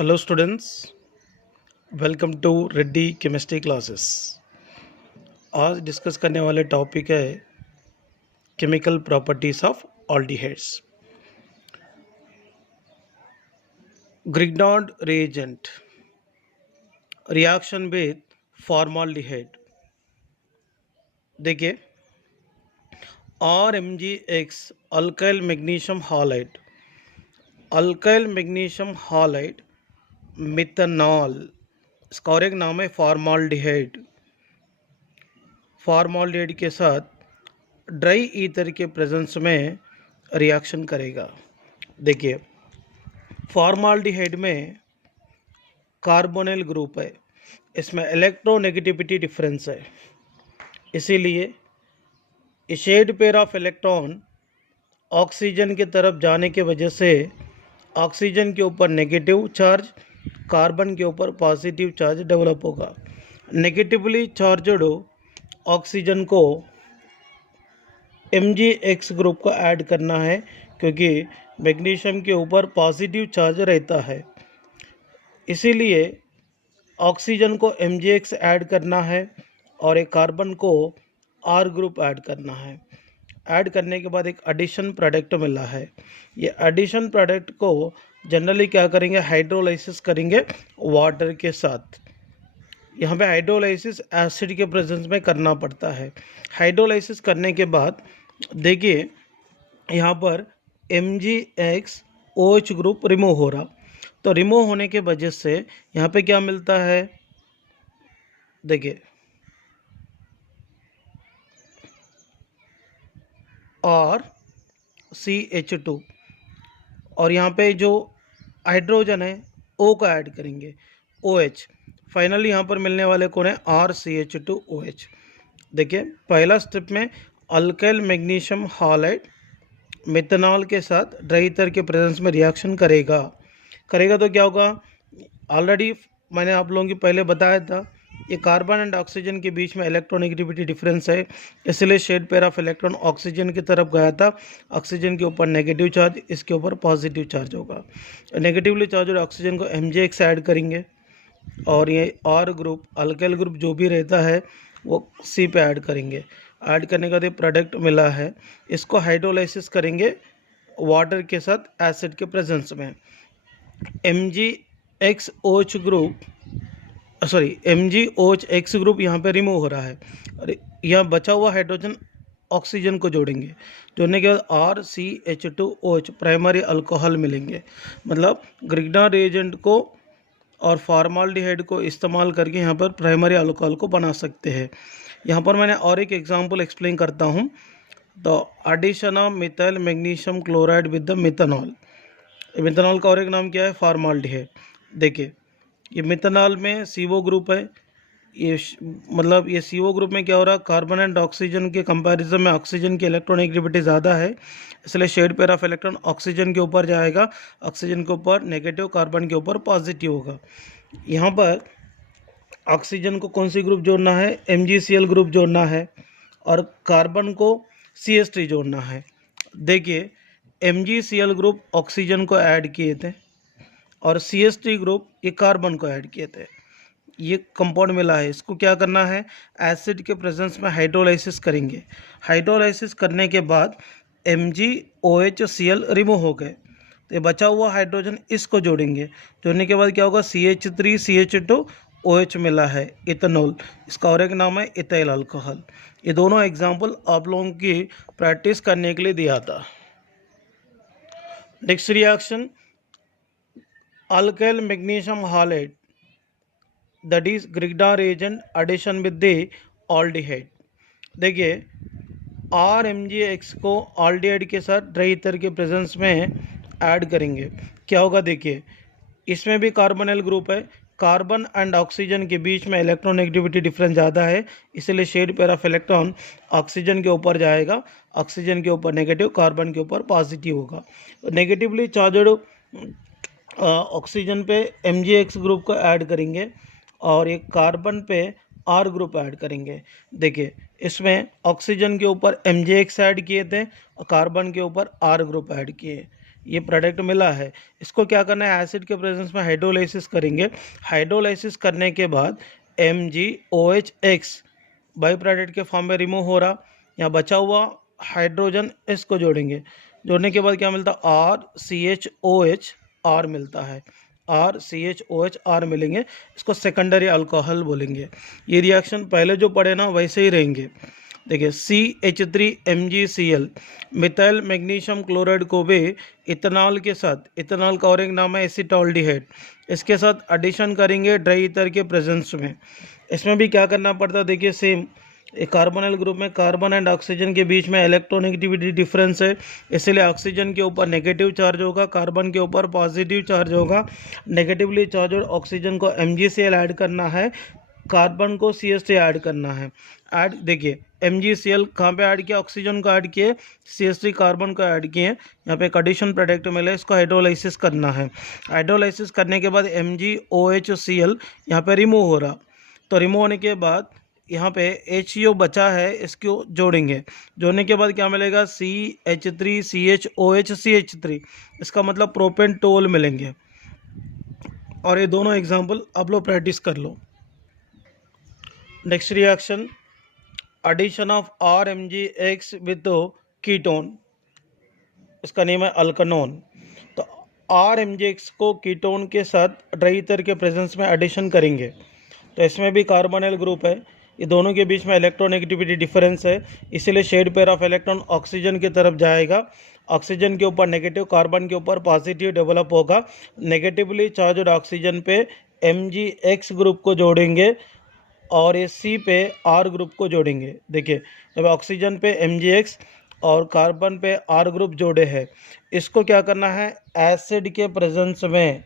Hello students, welcome to Reddy chemistry classes. आज discuss करने वाले टॉपिक है chemical properties of aldehydes. Grignard reagent reaction with formaldehyde. देखिए, RMgX alkyl magnesium halide, alkyl magnesium halide methanol, इसका और एक नाम है फॉर्माल्डिहाइड। फॉर्माल्डिहाइड के साथ ड्राई ईथर के प्रेजेंस में रिएक्शन करेगा। देखिए, फॉर्माल्डिहाइड में कार्बोनिल ग्रुप है, इसमें इलेक्ट्रोनेगेटिविटी डिफरेंस है, इसीलिए shared pair of electron oxygen की तरफ जाने की वजह से ऑक्सीजन के ऊपर नेगेटिव चार्ज, कार्बन के ऊपर पॉजिटिव चार्ज डेवलप होगा। नेगेटिवली चार्जड ऑक्सीजन को MgX ग्रुप को ऐड करना है, क्योंकि मैग्नीशियम के ऊपर पॉजिटिव चार्ज रहता है, इसीलिए ऑक्सीजन को MgX ऐड करना है और एक कार्बन को R ग्रुप ऐड करना है। ऐड करने के बाद एक एडिशन प्रोडक्ट मिला है। ये एडिशन प्रोडक्ट को जनरली क्या करेंगे, हाइड्रोलाइसिस करेंगे वाटर के साथ। यहाँ पे हाइड्रोलाइसिस एसिड के प्रेजेंस में करना पड़ता है। हाइड्रोलाइसिस करने के बाद देखिए, यहाँ पर MgX OH ग्रुप रिमूव हो रहा, तो रिमूव होने के वजह से यहाँ पे क्या मिलता है, देखिए और CH2, और यहाँ पे जो हाइड्रोजन है O का ऐड करेंगे OH। फाइनली यहाँ पर मिलने वाले कौन है, RCH2OH। देखिए, पहला स्टेप में अल्काइल मैग्नीशियम हालाइड मिथनॉल के साथ ड्राई ईथर के प्रेजेंस में रिएक्शन करेगा तो क्या होगा, ऑलरेडी मैंने आप लोगों की पहले बताया था, ये कार्बन एंड ऑक्सीजन के बीच में इलेक्ट्रोनेगेटिविटी डिफरेंस है, इसलिए shared pair of electron oxygen की तरफ गया था। ऑक्सीजन के ऊपर नेगेटिव चार्ज, इसके ऊपर पॉजिटिव चार्ज होगा। नेगेटिवली चार्ज ऑक्सीजन को MgX ऐड करेंगे और ये R ग्रुप, अल्काइल ग्रुप जो भी रहता है वो C पे ऐड करेंगे। ऐड करने के बाद ये प्रोडक्ट मिला है, इसको हाइड्रोलाइसिस करेंगे वाटर के साथ एसिड के प्रेजेंस में। MgX ग्रुप यहाँ पे रिमूव हो रहा है और यहाँ बचा हुआ हाइड्रोजन ऑक्सीजन को जोड़ने के बाद RCH2OH प्राइमरी अल्कोहल मिलेंगे। मतलब ग्रिग्नार्ड रिएजेंट को और फॉर्माल्डिहाइड को इस्तेमाल करके यहाँ पर प्राइमरी अल्कोहल को बना सकते हैं। यहाँ पर मैंने और एक एग्जांपल एक्सप्लेन करता हूँ। तो addition of methyl magnesium chloride with the methanol, methanol का और एक नाम क्या है, फॉर्माल्डिहाइड। देखिए, ये मिथनॉल में CO ग्रुप है, ये मतलब ये CO ग्रुप में क्या हो रहा है, कार्बन एंड ऑक्सीजन के कंपैरिजन में ऑक्सीजन की इलेक्ट्रोनेगेटिविटी ज़्यादा है, इसलिए shared pair of electron oxygen के ऊपर जाएगा, ऑक्सीजन के ऊपर नेगेटिव, कार्बन के ऊपर पॉजिटिव होगा। यहाँ पर ऑक्सीजन को कौन सी ग्रुप जोड़ना है, MgCl ग्रुप जोड़ना है और कार्बन को CH3 जोड़ना है। देखिए, MgCl ग्रुप ऑक्सीजन को ऐड किए थे और CH3 ग्रुप ये कार्बन को ऐड किए थे। ये कंपाउंड मिला है, इसको क्या करना है, एसिड के प्रेजेंस में हाइड्रोलाइसिस करेंगे। हाइड्रोलाइसिस करने के बाद MgOHCl रिमूव हो गए, तो ये बचा हुआ हाइड्रोजन इसको जोड़ने के बाद क्या होगा, CH3CH2OH मिला है, इथेनॉल, इसका और एक नाम है इथाइल अल्कोहल। ये दोनों एग्जाम्पल आप लोगों की प्रैक्टिस करने के लिए दिया था। Next reaction, alkyl magnesium halide, that is Grignard reagent addition with the aldehyde. देखिए, RMgX को ऑल्डिहाइड के साथ ड्राई ईथर के प्रेजेंस में ऐड करेंगे, क्या होगा, देखिए इसमें भी कार्बोनिल ग्रुप है, कार्बन एंड ऑक्सीजन के बीच में इलेक्ट्रोनेगेटिविटी डिफरेंस ज़्यादा है, इसलिए shared pair of electron oxygen के ऊपर जाएगा, ऑक्सीजन के ऊपर नेगेटिव, कार्बन के ऊपर पॉजिटिव होगा। नेगेटिवली चार्जड ऑक्सीजन पे MgX ग्रुप को ऐड करेंगे और एक कार्बन पे R ग्रुप ऐड करेंगे। देखिए, इसमें ऑक्सीजन के ऊपर MgX ऐड किए थे और कार्बन के ऊपर R ग्रुप ऐड किए। ये प्रोडक्ट मिला है, इसको क्या करना है, एसिड के प्रेजेंस में हाइड्रोलाइसिस करेंगे। हाइड्रोलाइसिस करने के बाद MgOH बाई प्रोडक्ट के फॉर्म में रिमूव हो रहा, यहाँ बचा हुआ हाइड्रोजन इसको जोड़ेंगे, जोड़ने के बाद क्या मिलता है, RCHOH R मिलता है, RCHOH R मिलेंगे, इसको सेकेंडरी अल्कोहल बोलेंगे। ये रिएक्शन पहले जो पढ़े ना वैसे ही रहेंगे। देखिए CH3MgCl मिथाइल मैग्नीशियम क्लोराइड को भी इथेनॉल के साथ, इथेनॉल का और एक नाम है एसीटॉल्डिहाइड, इसके साथ एडिशन करेंगे ड्राई ईथर के प्रेजेंस में। इसमें भी क्या करना पड़ता है, देखिए सेम एक कार्बोनिल ग्रुप में कार्बन एंड ऑक्सीजन के बीच में इलेक्ट्रोनेगेटिविटी डिफरेंस है, इसलिए ऑक्सीजन के ऊपर नेगेटिव चार्ज होगा, कार्बन के ऊपर पॉजिटिव चार्ज होगा। नेगेटिवली चार्ज और ऑक्सीजन को MgCl ऐड करना है, कार्बन को CH3 ऐड करना है। ऐड देखिए MgCl कहाँ पे ऐड किया, ऑक्सीजन को ऐड किए, CH3 कार्बन को ऐड किए, यहाँ पे एक एडिशन प्रोडक्ट मिले, इसको हाइड्रोलाइसिस करना है। हाइड्रोलाइसिस करने के बाद MgOHCl यहाँ पे रिमूव हो रहा, तो रिमूव होने के बाद यहाँ पे HCO बचा है, इसको जोड़ेंगे, जोड़ने के बाद क्या मिलेगा, CH3CHOH इसका मतलब प्रोपेंटोल मिलेंगे। और ये दोनों एग्जाम्पल आप लोग प्रैक्टिस कर लो। Next reaction, addition of RMgX with ketone, इसका नेम है अल्कनोन। तो RMgX को कीटोन के साथ ड्राई ईथर के प्रेजेंस में एडिशन करेंगे, तो इसमें भी कार्बोनिल ग्रुप है, ये दोनों के बीच में इलेक्ट्रोनेगेटिविटी डिफरेंस है, इसीलिए shared pair of electron oxygen की तरफ जाएगा, ऑक्सीजन के ऊपर नेगेटिव, कार्बन के ऊपर पॉजिटिव डेवलप होगा। नेगेटिवली चार्ज ऑक्सीजन पे MgX ग्रुप को जोड़ेंगे और ये C पे R ग्रुप को जोड़ेंगे। देखिए जब ऑक्सीजन पे MgX और कार्बन पे R ग्रुप जोड़े हैं, इसको क्या करना है, एसिड के प्रेजेंस में,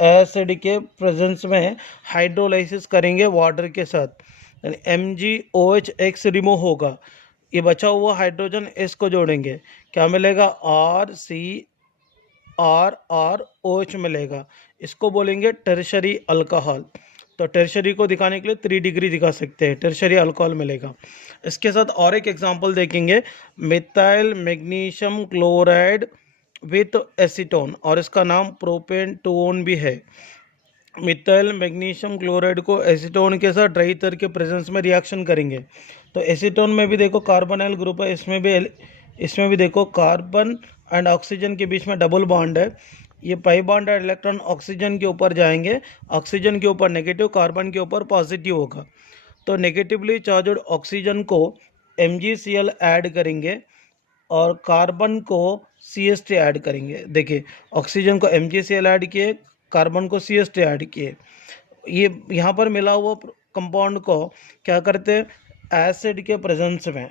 एसिड के प्रेजेंस में हाइड्रोलाइसिस करेंगे वाटर के साथ, यानी MgOHX रिमूव होगा, ये बचा हुआ हाइड्रोजन इसको जोड़ेंगे, क्या मिलेगा, RCRROH मिलेगा, इसको बोलेंगे टर्शरी अल्कोहल। तो टर्शरी को दिखाने के लिए 3 डिग्री दिखा सकते हैं, टर्शरी अल्कोहल मिलेगा। इसके साथ और एक एग्जांपल देखेंगे, methyl magnesium chloride with acetone, और इसका नाम प्रोपेंटोन भी है। मिथाइल मैग्नीशियम क्लोराइड को एसीटोन के साथ ड्राई ईथर के प्रेजेंस में रिएक्शन करेंगे, तो एसीटोन में भी देखो कार्बोनिल ग्रुप है, इसमें भी देखो कार्बन एंड ऑक्सीजन के बीच में डबल बॉन्ड है, ये pi bond and electron oxygen के ऊपर जाएंगे, ऑक्सीजन के ऊपर नेगेटिव, कार्बन के ऊपर पॉजिटिव होगा, तो नेगेटिवली चार्जड ऑक्सीजन को MgCl ऐड करेंगे और कार्बन को CH3 ऐड करेंगे। देखिए ऑक्सीजन को MgCl ऐड किए, कार्बन को CH3 ऐड किए, ये यहाँ पर मिला हुआ कंपाउंड को क्या करते हैं, एसिड के प्रेजेंस में,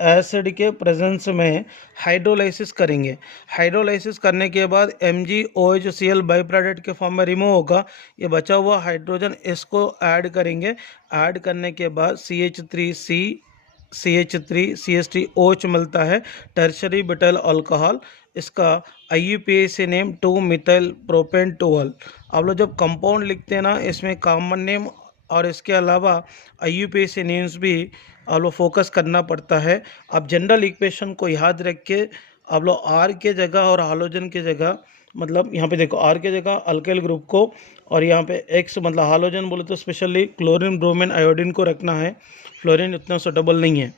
एसिड के प्रेजेंस में हाइड्रोलाइसिस करेंगे। हाइड्रोलाइसिस करने के बाद MgOHCl बाई प्रोडक्ट के फॉर्म में रिमूव होगा, ये बचा हुआ हाइड्रोजन इसको ऐड करेंगे, ऐड करने के बाद CH3CH3OH मिलता है, टर्शरी ब्यूटाइल अल्कोहल, इसका IUPAC नेम 2-मिथाइल प्रोपेंटोल। आप लोग जब कंपाउंड लिखते हैं ना, इसमें कॉमन नेम और इसके अलावा IUPAC नेम्स भी आप लोग फोकस करना पड़ता है। आप जनरल इक्वेशन को याद रख के आप लोग R के जगह और हालोजन के जगह, मतलब यहाँ पे देखो R के जगह अल्काइल ग्रुप को, और यहाँ पे X मतलब हालोजन बोले तो स्पेशली क्लोरीन, ब्रोमीन, आयोडीन को रखना है, फ्लोरीन इतना सुटेबल नहीं है।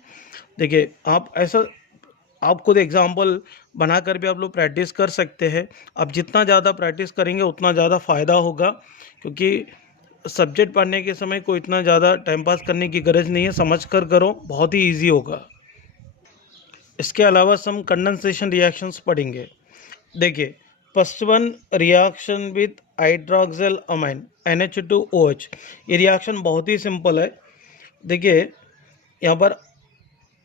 देखिए आप ऐसा, आप खुद एग्जाम्पल बनाकर भी आप लोग प्रैक्टिस कर सकते हैं। आप जितना ज़्यादा प्रैक्टिस करेंगे उतना ज़्यादा फ़ायदा होगा, क्योंकि सब्जेक्ट पढ़ने के समय कोई इतना ज़्यादा टाइम पास करने की गरज नहीं है, समझ कर करो, बहुत ही इजी होगा। इसके अलावा हम कंडेंसेशन रिएक्शंस पढ़ेंगे। देखिए first one, reaction with hydroxyl amine NH2OH, ये रिएक्शन बहुत ही सिंपल है। देखिए यहाँ पर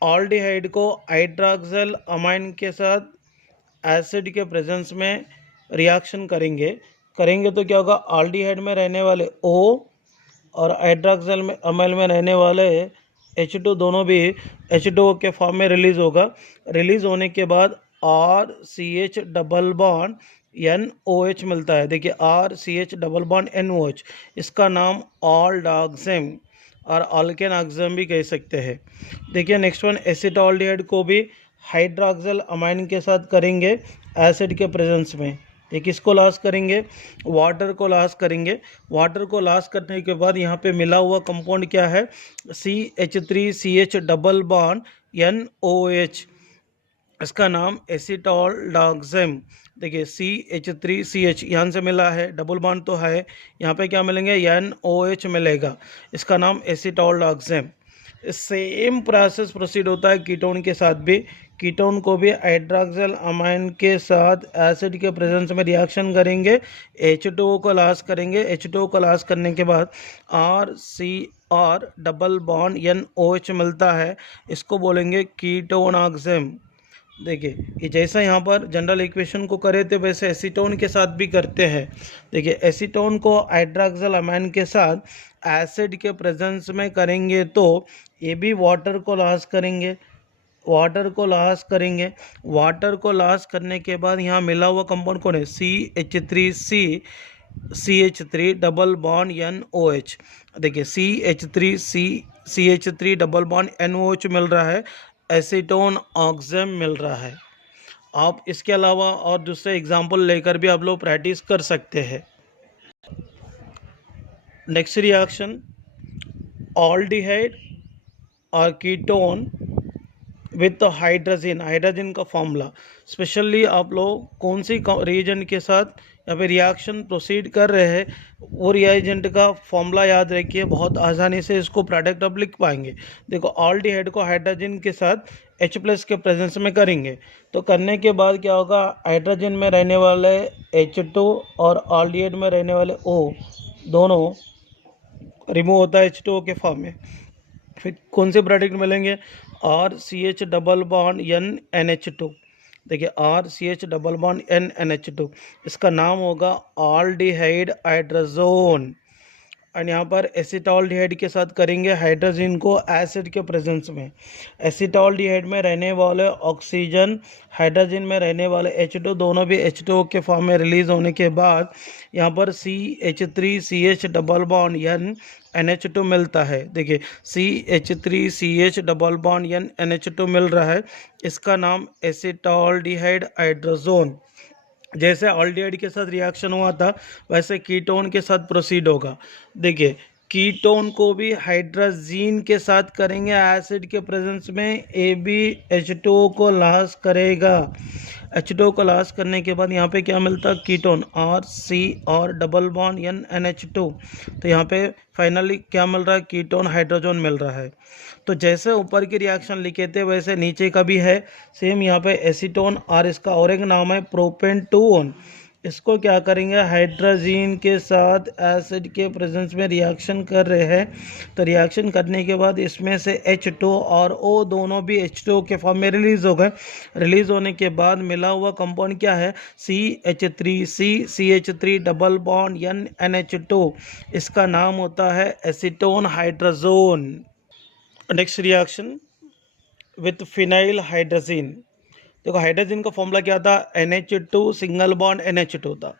ऑल्डिहाइड को हाइड्रोक्सिल अमाइन के साथ एसिड के प्रेजेंस में रिएक्शन करेंगे तो क्या होगा, ऑल्डिहाइड में रहने वाले O और हाइड्रोक्सिल में अमाइल में रहने वाले H2 दोनों भी H2O के फॉर्म में रिलीज होगा। रिलीज होने के बाद RCH डबल बॉन्ड NOH मिलता है। देखिए RCH डबल बॉन्ड NOH, इसका नाम ऑल्डोक्सेम और अल्केन ऑक्सेम भी कह सकते हैं। देखिए नेक्स्ट वन, एसिटॉल्डिहाइड को भी हाइड्रोक्सिल अमाइन के साथ करेंगे एसिड के प्रेजेंस में। ये किसको लॉस करेंगे? वाटर को लॉस करेंगे। वाटर को लॉस करने के बाद यहाँ पे मिला हुआ कंपाउंड क्या है? CH3CH डबल बॉन्ड NOH, इसका नाम एसिटोल्डोक्सेम। देखिए CH3CH यहाँ से मिला है, डबल बॉन्ड तो है, यहाँ पे क्या मिलेंगे? NOH मिलेगा, इसका नाम एसिटोल्डोक्सेम। सेम प्रोसेस प्रोसीड होता है कीटोन के साथ भी। कीटोन को भी हाइड्रोक्सिल अमाइन के साथ एसिड के प्रेजेंस में रिएक्शन करेंगे, H2O को लॉस करेंगे। H2O को लॉस करने के बाद RCR डबल बॉन्ड NOH मिलता है, इसको बोलेंगे कीटोनोक्सेम। देखिए ये जैसा यहाँ पर जनरल इक्वेशन को करे थे वैसे एसीटोन के साथ भी करते हैं। देखिए एसीटोन को हाइड्रोक्सिल अमाइन के साथ एसिड के प्रेजेंस में करेंगे तो ये भी वाटर को लॉस करेंगे, वाटर को लॉस करेंगे। वाटर को लॉस करने के बाद यहाँ मिला हुआ कंपाउंड कौन है? CH3CH3 double bond NOH। देखिए CH3CH3 डबल बॉन्ड NOH मिल रहा है, एसीटोन ऑक्सेम मिल रहा है। आप इसके अलावा और दूसरे एग्जाम्पल लेकर भी आप लोग प्रैक्टिस कर सकते हैं। नेक्स्ट रिएक्शन, ऑल्डिहाइड और कीटोन विथ हाइड्रोजन। हाइड्रोजन का फॉर्मूला स्पेशली आप लोग कौन सी रिएजेंट के साथ यहाँ पे रिएक्शन प्रोसीड कर रहे हैं वो रिएजेंट का फॉर्मूला याद रखिए, बहुत आसानी से इसको प्रोडक्ट आप लिख पाएंगे। देखो ऑल्डिहाइड को हाइड्रोजन के साथ H+ के प्रेजेंस में करेंगे तो करने के बाद क्या होगा? हाइड्रोजन में रहने वाले H2 और ऑल्डिहाइड में रहने वाले O दोनों रिमूव होता है H2O के फॉर्म में। फिर कौन से प्रोडक्ट मिलेंगे? RCH double bond NNH2। देखिए RCH डबल बॉन्ड NNH2, इसका नाम होगा ऑल्डिहाइड हाइड्रोजोन। और यहाँ पर एसिटोल्डिहाइड के साथ करेंगे हाइड्रोजन को एसिड के प्रेजेंस में। एसिटोल्डिहाइड में रहने वाले ऑक्सीजन, हाइड्रोजन में रहने वाले H2 दोनों भी H2O के फॉर्म में रिलीज होने के बाद यहाँ पर CH3CH डबल बॉन्ड NH2 मिलता है। देखिए CH3CH डबल बॉन्ड NH2 मिल रहा है, इसका नाम एसिटोल्डिहाइड हाइड्रोजोन। जैसे ऑल्डिहाइड के साथ रिएक्शन हुआ था वैसे कीटोन के साथ प्रोसीड होगा। देखिए कीटोन को भी हाइड्रोजन के साथ करेंगे एसिड के प्रेजेंस में, H2O को लॉस करेगा। H2O को लॉस करने के बाद यहाँ पे क्या मिलता है? Ketone RCR double bond NH2। तो यहाँ पे फाइनली क्या मिल रहा है? कीटोन हाइड्रोजन मिल रहा है। तो जैसे ऊपर की रिएक्शन लिखे थे वैसे नीचे का भी है सेम। यहाँ पे एसीटोन और इसका और एक नाम है प्रोपेंटोन। इसको क्या करेंगे? हाइड्रोजन के साथ एसिड के प्रेजेंस में रिएक्शन कर रहे हैं तो रिएक्शन करने के बाद इसमें से H2 और O दोनों भी H2O के फॉर्म में रिलीज हो गए। रिलीज होने के बाद मिला हुआ कंपाउंड क्या है? CH3CH3 डबल बॉन्ड NNH2, इसका नाम होता है acetone hydrazone. Next reaction with phenyl hydrogen. देखो हाइड्रोजन का फॉर्मूला क्या था? NH2 सिंगल बॉन्ड NH2 था।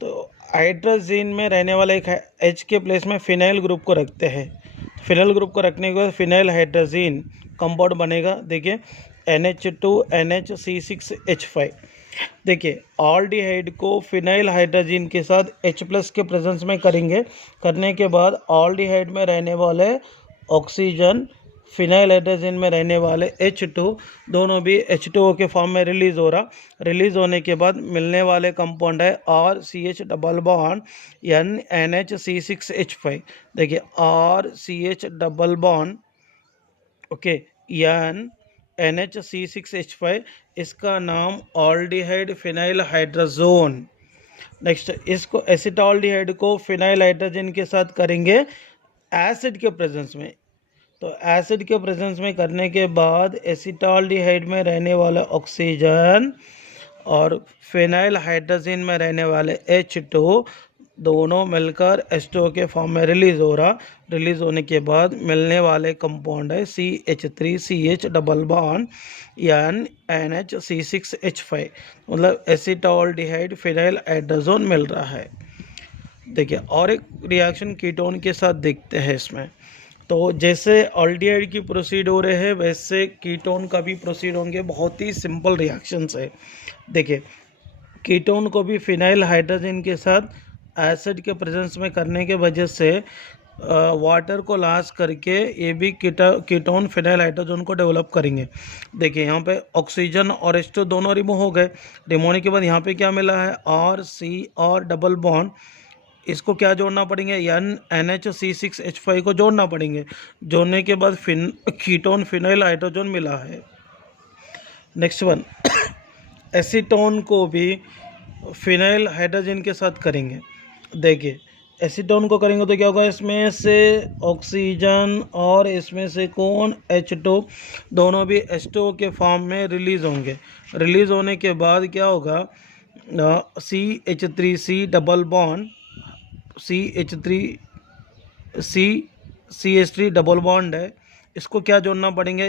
तो हाइड्रोजन में रहने वाले एक H के प्लेस में फिनाइल ग्रुप को रखते हैं। फिनाइल ग्रुप को रखने के बाद फिनाइल हाइड्रोजन कंपाउंड बनेगा। देखिए NH2NHC6H5। देखिए ऑल्डिहाइड को फिनाइल हाइड्रोजन के साथ H+ के प्रेजेंस में करेंगे। करने के बाद ऑल्डिहाइड में रहने वाले ऑक्सीजन, फिनाइल हाइड्रोजन में रहने वाले H2 दोनों भी H2O के फॉर्म में रिलीज हो रहा। रिलीज होने के बाद मिलने वाले कंपाउंड है RCH डबल बॉन्ड NHC6H5। देखिए RCH double bond okay NHC6H5, इसका नाम ऑल्डिहाइड फिनाइल हाइड्रोजोन। नेक्स्ट इसको एसिटोल्डिहाइड को फिनाइल हाइड्रोजन के साथ करेंगे एसिड के प्रेजेंस में। तो एसिड के प्रेजेंस में करने के बाद एसिटोल्डिहाइड में रहने वाला ऑक्सीजन और फिनाइल हाइड्रोजन में रहने वाले H2 दोनों मिलकर H2O के फॉर्म में रिलीज हो रहा। रिलीज होने के बाद मिलने वाले कंपाउंड है CH3CH डबल बॉन्ड NHC6H5, मतलब एसिटोल्डिहाइड फिनाइल हाइड्रोजन मिल रहा है। देखिए और एक रिएक्शन कीटोन के साथ देखते हैं इसमें। तो जैसे ऑल्डिहाइड की प्रोसीड हो रहे हैं वैसे कीटोन का भी प्रोसीड होंगे। बहुत ही सिंपल रिएक्शंस है। देखिए, कीटोन को भी फिनाइल हाइड्रोजन के साथ एसिड के प्रेजेंस में करने के वजह से वाटर को लॉस करके ये भी कीटोन फिनाइल हाइड्रोजन को डेवलप करेंगे। देखिए यहाँ पे ऑक्सीजन और H2 दोनों रिमूव हो गए। रिमूव होने के बाद यहाँ पे क्या मिला है, R डबल बॉन्ड, इसको क्या जोड़ना पड़ेंगे, NH3CH5 को जोड़ना पड़ेंगे। जोड़ने के बाद कीटोन फिनाइल हाइड्रोजन मिला है। नेक्स्ट वन, एसीटोन को भी फिनाइल हाइड्रोजन के साथ करेंगे। देखिए एसीटोन को करेंगे तो क्या होगा, इसमें से ऑक्सीजन और इसमें से कौन, H2, दोनों भी H2 के फॉर्म में रिलीज होंगे। रिलीज होने के बाद क्या होगा, CH3C double bond, CH3 double bond है, इसको क्या जोड़ना पड़ेंगे,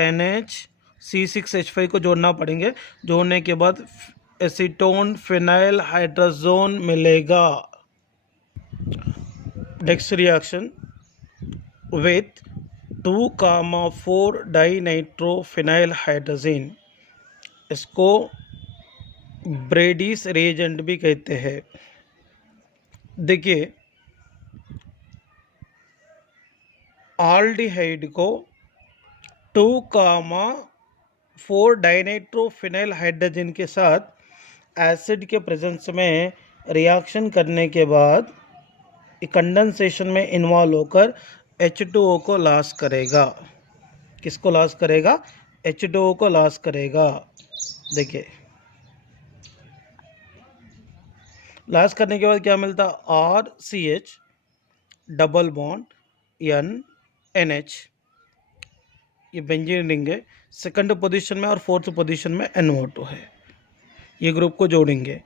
NH6H5 को जोड़ना पड़ेंगे। जोड़ने के बाद एसीटोन फिनाइल हाइड्रोजन मिलेगा। Next reaction with 2,4 dinitro phenyl hydrogen, इसको ब्रेडिस रिएजेंट भी कहते हैं। देखिए आल्डिहाइड को 2,4 डाइनाइट्रो फिनाइल हाइड्रोजन के साथ एसिड के प्रेजेंस में रिएक्शन करने के बाद कंडेंसेशन में इन्वॉल्व होकर H2O को लॉस करेगा। किसको लॉस करेगा, H2O को लॉस करेगा। देखिए लॉस करने के बाद क्या मिलता, RCH डबल बॉन्ड NH, ये बेंजीन रिंग है, सेकंड पोजीशन में और फोर्थ पोजीशन में NO2 है। ये ग्रुप को जोड़ेंगे,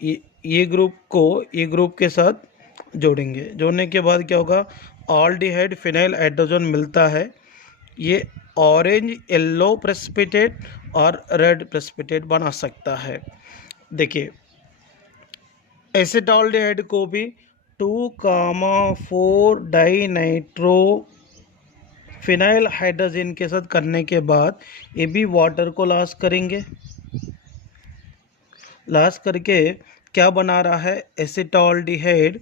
ये ग्रुप को ये ग्रुप के साथ जोड़ेंगे। जोड़ने के बाद क्या होगा, ऑल्डिहाइड फिनाइल हाइड्रोजन मिलता है। ये ऑरेंज येलो प्रेसिपिटेट और रेड प्रेसिपिटेट बना सकता है। देखिए एसिटाल्डिहाइड को भी 2,4 डाइनाइट्रो फिनाइल हाइड्रोजन के साथ करने के बाद ये भी वाटर को लॉस करेंगे। लॉस करके क्या बना रहा है, एसिटाल्डिहाइड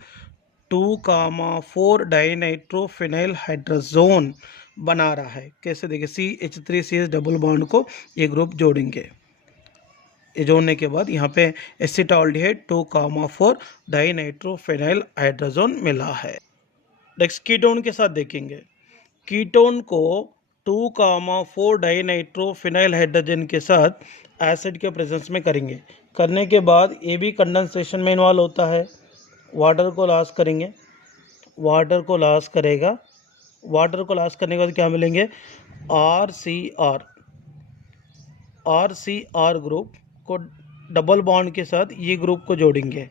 2,4 डाइनाइट्रो फिनाइल हाइड्रोजन बना रहा है। कैसे, देखिए CH3CH डबल बॉन्ड को ये ग्रुप जोड़ेंगे। ये जोड़ने के बाद यहाँ पे एसिटाल्डिहाइड 2,4 डाइनाइट्रो फिनाइल हाइड्रोजन मिला है। नेक्स्ट कीटोन के साथ देखेंगे। कीटोन को 2,4 डाइनाइट्रो फिनाइल हाइड्रोजन के साथ एसिड के प्रेजेंस में करेंगे। करने के बाद ये भी कंडेंसेशन में इन्वॉल्व होता है। वाटर को लॉस करेंगे, वाटर को लॉस करेगा। वाटर को लॉस करने के बाद क्या मिलेंगे, RCR ग्रुप को डबल बॉन्ड के साथ ये ग्रुप को जोड़ेंगे।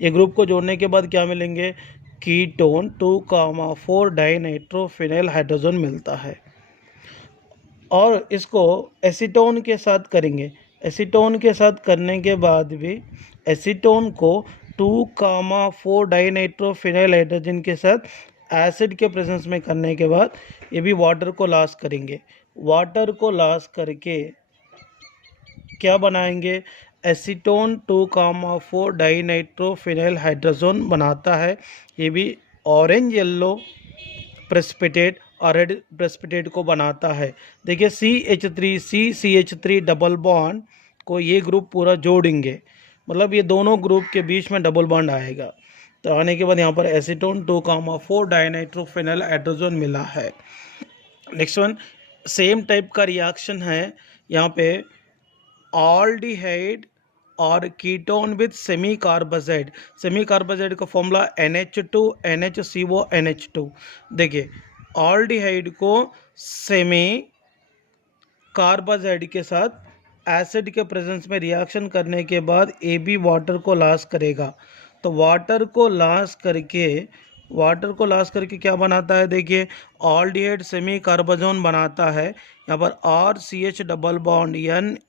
ये ग्रुप को जोड़ने के बाद क्या मिलेंगे, कीटोन 2,4 डाइनाइट्रो फिनाइल हाइड्रोजन मिलता है। और इसको एसीटोन के साथ करेंगे। एसीटोन के साथ करने के बाद भी एसीटोन को 2,4 डाइनाइट्रो फिनाइल हाइड्रोजन के साथ एसिड के प्रेजेंस में करने के बाद ये भी वाटर को लॉस करेंगे। वाटर को लॉस करके क्या बनाएंगे, एसीटोन 2,4 डाइनाइट्रो फिनाइल हाइड्रोजन बनाता है। ये भी ऑरेंज येलो प्रेसिपिटेट और रेड प्रेसिपिटेट को बनाता है। देखिए CH3 डबल बॉन्ड को ये ग्रुप पूरा जोड़ेंगे, मतलब ये दोनों ग्रुप के बीच में डबल बॉन्ड आएगा। तो आने के बाद यहाँ पर एसीटोन 2,4 डाइनाइट्रो फिनाइल हाइड्रोजन मिला है। नेक्स्ट वन सेम टाइप का रिएक्शन है। यहाँ पे ऑल्डिहाइड और ketone with semi carbazide. Semi carbazide का फॉर्मूला NH2 NHCO NH2। देखिए ऑल्डिहाइड को सेमी कार्बाजाइड के साथ एसिड के प्रेजेंस में रिएक्शन करने के बाद ये भी वाटर को लॉस करेगा। तो वाटर को लॉस करके क्या बनाता है, देखिए ऑल्डिहाइड सेमी कार्बाजोन बनाता है। यहाँ पर RCH double bond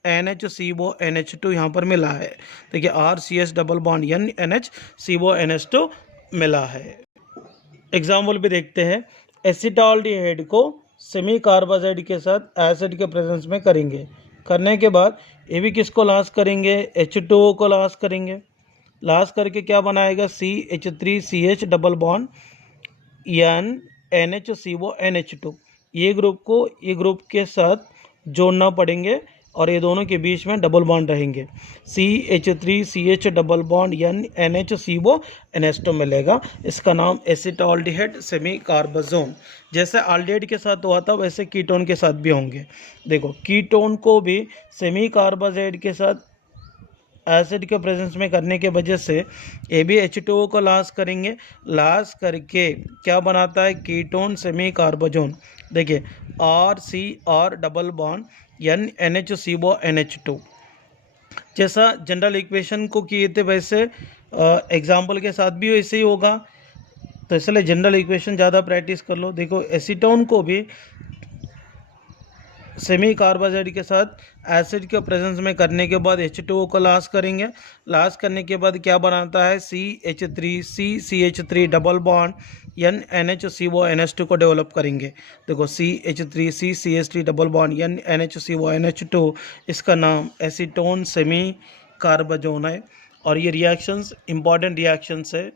NHCO NH2 यहाँ पर मिला है। देखिए RCH double bond NHCO NH2 मिला है। एग्जाम्पल भी देखते हैं। एसिटाल्डिहाइड को सेमी कार्बाजाइड के साथ एसिड के प्रेजेंस में करेंगे। करने के बाद ये भी किसको लॉस करेंगे, H2O को लॉस करेंगे। लॉस करके क्या बनाएगा, CH3CH double bond N NHCO NH2। ये ग्रुप को ये ग्रुप के साथ जोड़ना पड़ेंगे और ये दोनों के बीच में डबल बॉन्ड रहेंगे। CH3CH double bond N NHCO NH2 मिलेगा। इसका नाम एसिटाल्डिहाइड सेमी कार्बाजोन। जैसे आल्डिहाइड के साथ हुआ था वैसे कीटोन के साथ भी होंगे। देखो कीटोन को भी सेमी कार्बाजाइड के साथ एसिड के प्रेजेंस में करने के वजह से ये भी H2O को लॉस करेंगे। लॉस करके क्या बनाता है, कीटोन सेमी कार्बाजोन। देखिए RCR double bond N NHCO NH2। जैसा जनरल इक्वेशन को किए थे वैसे एग्जाम्पल के साथ भी वैसे ही होगा, तो इसलिए जनरल इक्वेशन ज़्यादा प्रैक्टिस कर लो। देखो एसीटोन को भी सेमी कार्बाजाइड के साथ एसिड के प्रेजेंस में करने के बाद H2O को लॉस करेंगे। लॉस करने के बाद क्या बनाता है, CH3CCH3 double bond N NHCO NH2 को डेवलप करेंगे। देखो CH3CCH3 double bond N NHCO NH2, इसका नाम एसीटोन सेमी कार्बाजोन है। और ये रिएक्शंस इंपॉर्टेंट रिएक्शंस है।